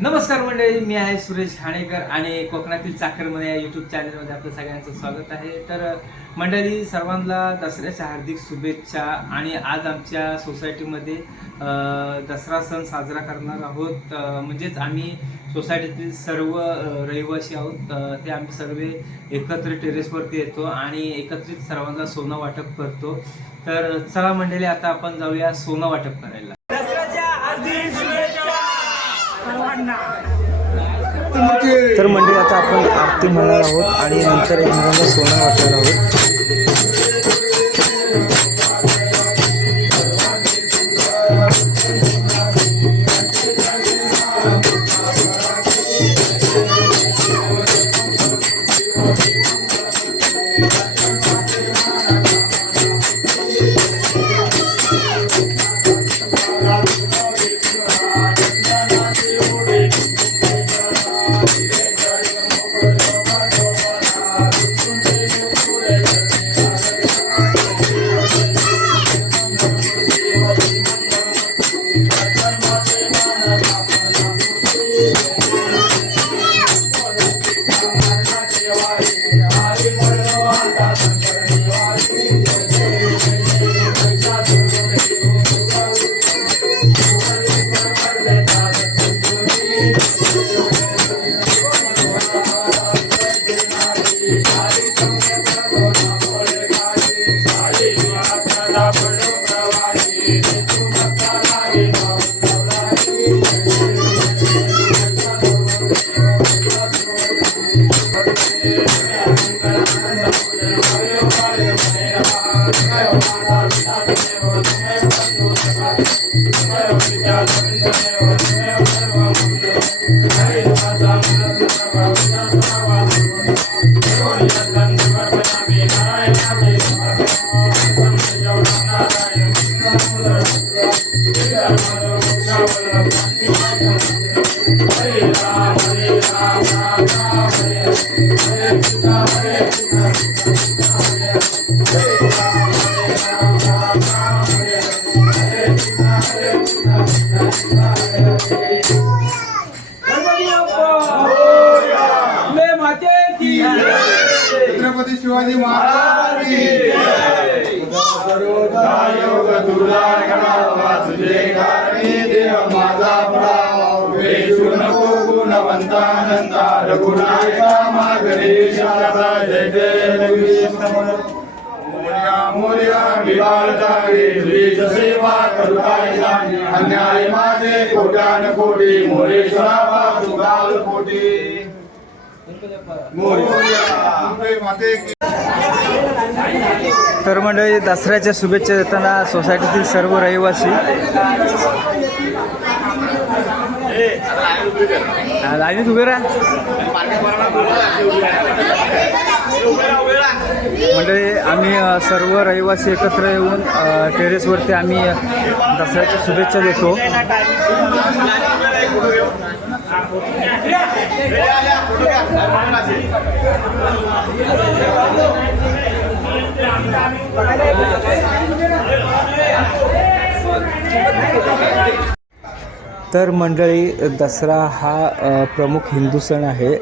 नमस्कार मंडळी, मी आहे सुरेश हाणेकर आणि कोकणातील चाकरमने या यूट्यूब चॅनलमध्ये आपलं सगळ्यांचं स्वागत आहे। तर मंडळी, सर्वांना दसऱ्याच्या हार्दिक शुभेच्छा। आणि आज आमच्या सोसायटीमध्ये दसरा सण साजरा करणार आहोत। म्हणजेच आम्ही सोसायटीतील सर्व रहिवासी आहोत, ते आम्ही सर्व एकत्र टेरेसवरती येतो आणि एकत्रित सर्वांना सोनं वाटप करतो। तर चला मंडळी, आता आपण जाऊया सोनं वाटप करायला। तर मंडळी, आता आपण आरती म्हणणार आहोत आणि नंतर एकमेकांना सोनं वाटणार आहोत। छत्रपती शिवाजी महाराज की जय। योग तुला गणावा तुझे कारणी देव माझा प्राव वेशू नको गुणवंतानंता रघुनायका मागरी शारदा जय जय जगदीश मोर्या मोर्या विवाळ जागे द्विज सेवा करुताय जाणे अन्याय माझे कोट्यान कोटी मोरेश्वरा बाजू गाल कोटी तर मंडळी, दसऱ्याच्या शुभेच्छा देताना सोसायटीतील सर्व रहिवासी लाईनीत उभे राहा। मंडळी, आम्ही सर्व रहिवासी एकत्र येऊन टेरेसवरती आम्ही दसऱ्याच्या शुभेच्छा देतो। तर मंडळी, दसरा हा प्रमुख हिंदू सण आहे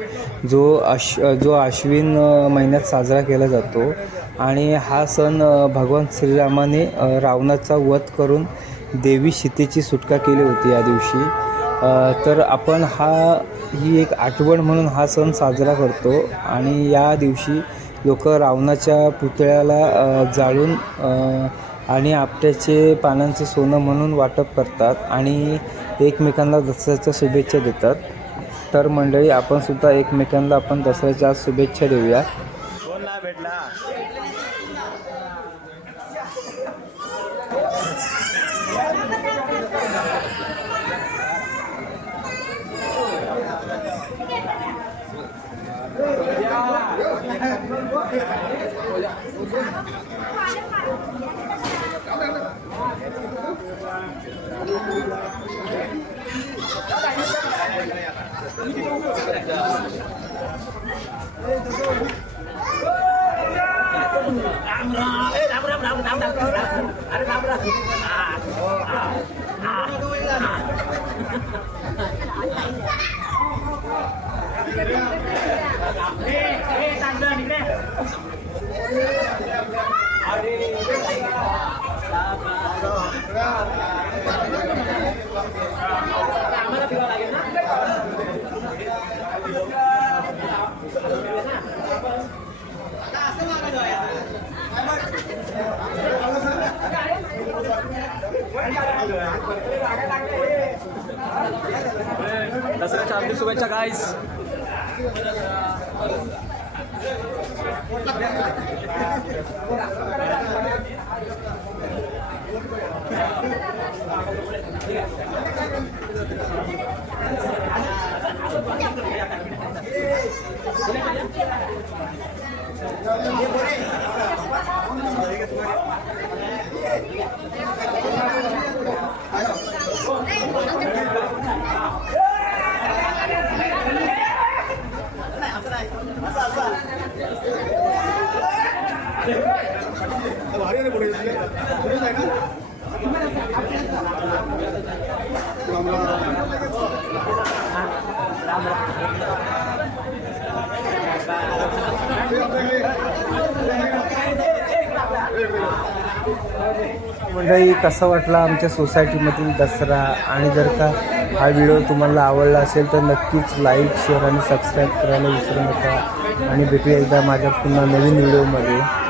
जो आश्विन महिन्यात साजरा केला जातो। आणि हा सण भगवान श्रीरामाने रावणाचा वध करून देवी सीतेची सुटका केली होती या दिवशी। तर आपण ही एक आठवण म्हणून हा सण साजरा करतो। आणि या दिवशी लोक रावणाच्या पुतळ्याला जाळून आणि आपट्याचे पानांचे सोनं म्हणून वाटप करतात आणि एकमेकांना दसऱ्याच्या शुभेच्छा देतात। तर मंडळी, आपण सुद्धा एकमेकांना आपण दसऱ्याच्या शुभेच्छा देऊया। दसऱ्याच्या हार्दिक शुभेच्छा गाईस. मंडळी, कसा वाटला आमच्या सोसायटीमधील दसरा? आणि जर का हा व्हिडिओ तुम्हाला आवडला असेल तर नक्कीच लाईक, शेअर आणि सबस्क्राईब करायला विसरू नका. आणि भेटूया एकदा माझ्या पुन्हा नवीन व्हिडिओमध्ये.